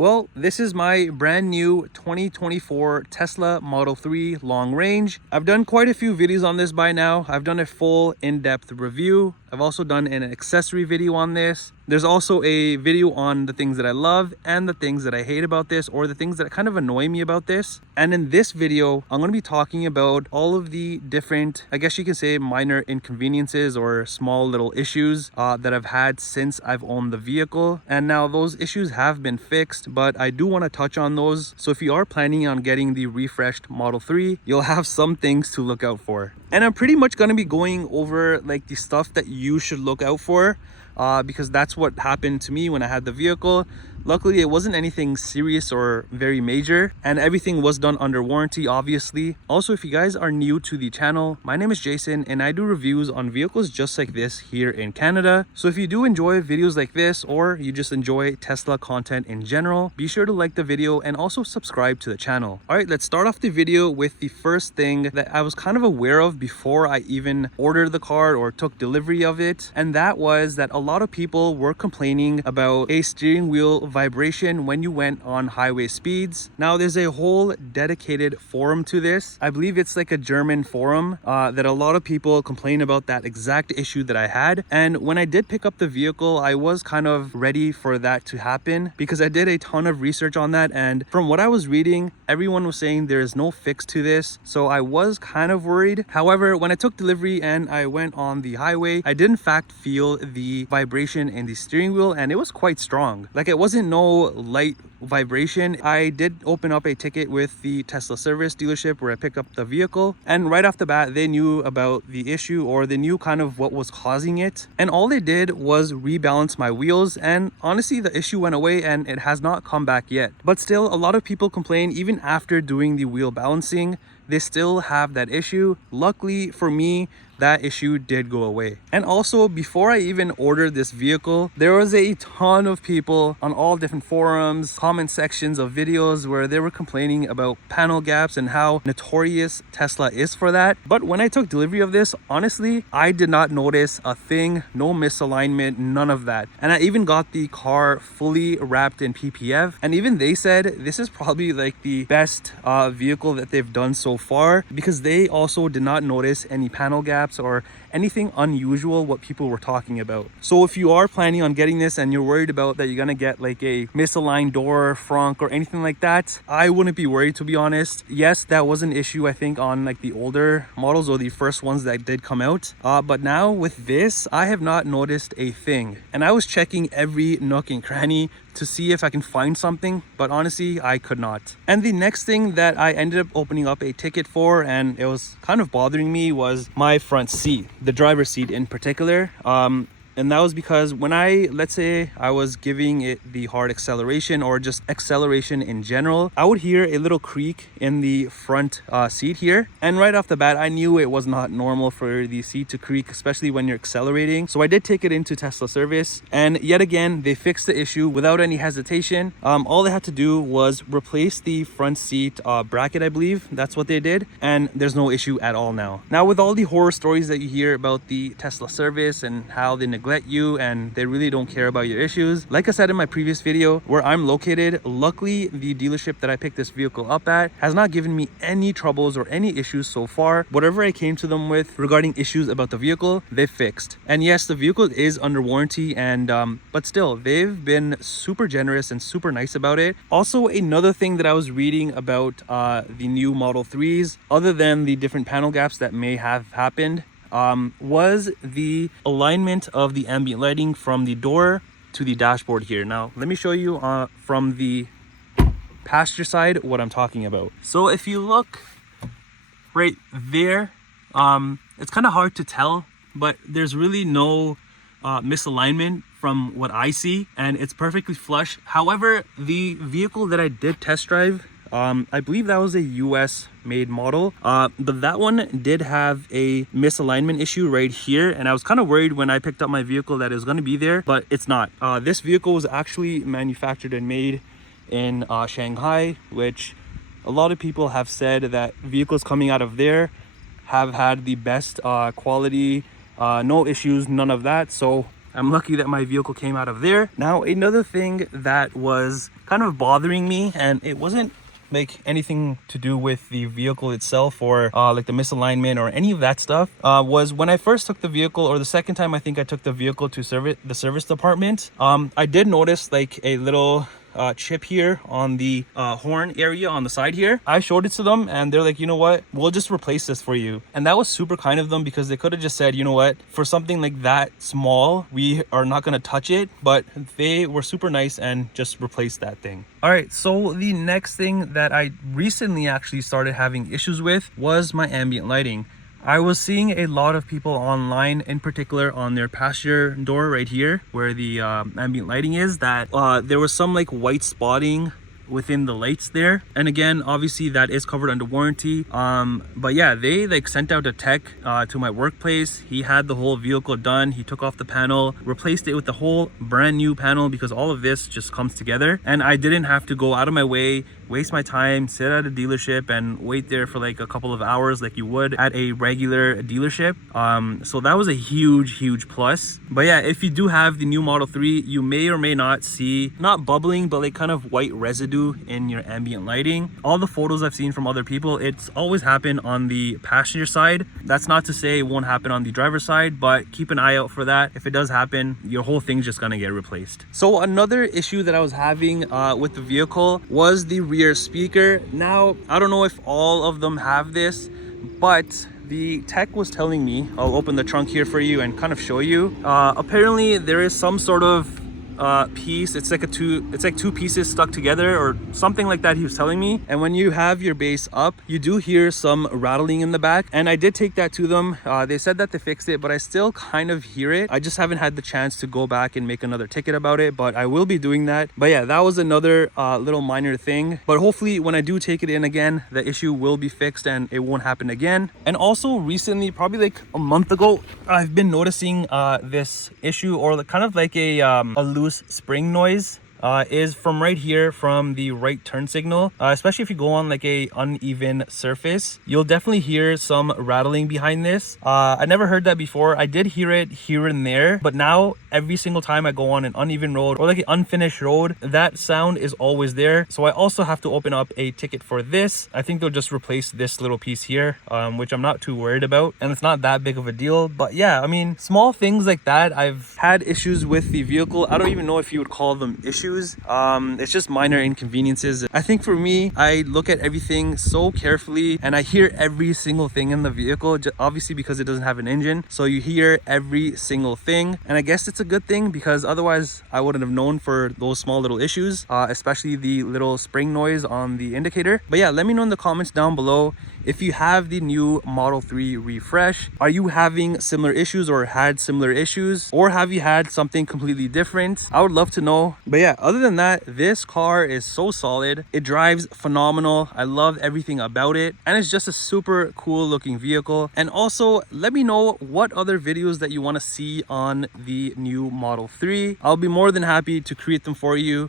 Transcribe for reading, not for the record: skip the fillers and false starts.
Well, this is my brand new 2024 Tesla Model 3 Long Range. I've done quite a few videos on this by now. I've done a full in-depth review. I've also done an accessory video on this. There's also a video on the things that I love and the things that I hate about this, or the things that kind of annoy me about this. And in this video, I'm going to be talking about all of the different, I guess you can say, minor inconveniences or small little issues that I've had since I've owned the vehicle. And now those issues have been fixed, but I do want to touch on those. So if you are planning on getting the refreshed Model 3, you'll have some things to look out for. And I'm pretty much going to be going over like the stuff that you should look out for, because that's what happened to me when I had the vehicle. Luckily, it wasn't anything serious or very major, and everything was done under warranty, obviously. Also, if you guys are new to the channel, my name is Jason and I do reviews on vehicles just like this here in Canada. So if you do enjoy videos like this, or you just enjoy Tesla content in general, be sure to like the video and also subscribe to the channel. All right, let's start off the video with the first thing that I was kind of aware of before I even ordered the car or took delivery of it. And that was that a lot of people were complaining about a steering wheel vibration when you went on highway speeds. Now there's a whole dedicated forum to this. I believe it's like a German forum that a lot of people complain about that exact issue that I had. And when I did pick up the vehicle, I was kind of ready for that to happen because I did a ton of research on that, and from what I was reading, everyone was saying there is no fix to this. So I was kind of worried. However, when I took delivery and I went on the highway, I did in fact feel the vibration in the steering wheel, and it was quite strong. Like, it wasn't no light vibration. I did open up a ticket with the Tesla service dealership where I picked up the vehicle, and right off the bat they knew about the issue, or they knew kind of what was causing it, and all they did was rebalance my wheels, and honestly the issue went away and it has not come back yet. But still, a lot of people complain even after doing the wheel balancing, they still have that issue. Luckily for me, that issue did go away. And also, before I even ordered this vehicle, there was a ton of people on all different forums, comment sections of videos where they were complaining about panel gaps and how notorious Tesla is for that. But when I took delivery of this, honestly, I did not notice a thing, no misalignment, none of that. And I even got the car fully wrapped in PPF, and even they said this is probably like the best vehicle that they've done so far, because they also did not notice any panel gaps or anything unusual what people were talking about. So if you are planning on getting this and you're worried about that you're gonna get like a misaligned door, frunk, or anything like that, I wouldn't be worried, to be honest. Yes, that was an issue I think on like the older models or the first ones that did come out, but now with this I have not noticed a thing. And I was checking every nook and cranny to see if I can find something, but honestly I could not. And the next thing that I ended up opening up a ticket for, and it was kind of bothering me, was my front seat, the driver's seat in particular. And that was because when let's say I was giving it the hard acceleration or just acceleration in general, I would hear a little creak in the front seat here. And right off the bat, I knew it was not normal for the seat to creak, especially when you're accelerating. So I did take it into Tesla service, and yet again, they fixed the issue without any hesitation. All they had to do was replace the front seat bracket, I believe. That's what they did. And there's no issue at all now. Now, with all the horror stories that you hear about the Tesla service and how they neglect you and they really don't care about your issues, like I said in my previous video, where I'm located, luckily the dealership that I picked this vehicle up at has not given me any troubles or any issues so far. Whatever I came to them with regarding issues about the vehicle, they fixed. And yes, the vehicle is under warranty, and but still, they've been super generous and super nice about it. Also, another thing that I was reading about the new Model 3s, other than the different panel gaps that may have happened, was the alignment of the ambient lighting from the door to the dashboard here. Now, let me show you from the passenger side what I'm talking about. So if you look right there, it's kind of hard to tell, but there's really no misalignment from what I see, and it's perfectly flush. However, the vehicle that I did test drive, I believe that was a US made model, but that one did have a misalignment issue right here, and I was kind of worried when I picked up my vehicle that it was going to be there, but it's not. This vehicle was actually manufactured and made in Shanghai, which a lot of people have said that vehicles coming out of there have had the best quality, no issues, none of that. So I'm lucky that my vehicle came out of there. Now, another thing that was kind of bothering me, and it wasn't like anything to do with the vehicle itself or like the misalignment or any of that stuff, was when I first took the vehicle, or the second time I think I took the vehicle to the service department, I did notice like a little chip here on the horn area on the side here. I showed it to them and they're like, you know what, we'll just replace this for you. And that was super kind of them, because they could have just said, you know what, for something like that small, we are not going to touch it. But they were super nice and just replaced that thing. All right, so the next thing that I recently actually started having issues with was my ambient lighting. I was seeing a lot of people online, in particular on their passenger door right here where the ambient lighting is, that there was some like white spotting within the lights there. And again, obviously that is covered under warranty, but yeah, they like sent out a tech to my workplace. He had the whole vehicle done. He took off the panel, replaced it with the whole brand new panel, because all of this just comes together, and I didn't have to go out of my way, waste my time, sit at a dealership and wait there for like a couple of hours like you would at a regular dealership. So that was a huge plus. But yeah, if you do have the new Model 3, you may or may not see, not bubbling, but like kind of white residue in your ambient lighting. All the photos I've seen from other people, it's always happened on the passenger side. That's not to say it won't happen on the driver's side, but keep an eye out for that. If it does happen, your whole thing's just gonna get replaced. So another issue that I was having with the vehicle was the rear speaker. Now, I don't know if all of them have this, but the tech was telling me, I'll open the trunk here for you and kind of show you. Apparently there is some sort of piece, it's like two pieces stuck together or something like that, he was telling me. And when you have your base up, you do hear some rattling in the back, and I did take that to them. They said that they fixed it, but I still kind of hear it. I just haven't had the chance to go back and make another ticket about it, but I will be doing that. But yeah, that was another little minor thing, but hopefully when I do take it in again, the issue will be fixed and it won't happen again. And also recently, probably like a month ago, I've been noticing this issue, or kind of like a loose spring noise, is from right here, from the right turn signal. Especially if you go on like a uneven surface, you'll definitely hear some rattling behind this. I never heard that before. I did hear it here and there, but now every single time I go on an uneven road or like an unfinished road, that sound is always there. So I also have to open up a ticket for this. I think they'll just replace this little piece here, which I'm not too worried about, and it's not that big of a deal. But yeah, I mean, small things like that. I've had issues with the vehicle. I don't even know if you would call them issues. It's just minor inconveniences. I think for me, I look at everything so carefully and I hear every single thing in the vehicle, obviously because it doesn't have an engine, so you hear every single thing. And I guess it's a good thing, because otherwise I wouldn't have known for those small little issues, especially the little spring noise on the indicator. But yeah, let me know in the comments down below if you have the new Model 3 refresh. Are you having similar issues or had similar issues, or have you had something completely different? I would love to know. But yeah, other than that, this car is so solid. It drives phenomenal. I love everything about it, and it's just a super cool looking vehicle. And also, let me know what other videos that you want to see on the new Model 3. I'll be more than happy to create them for you.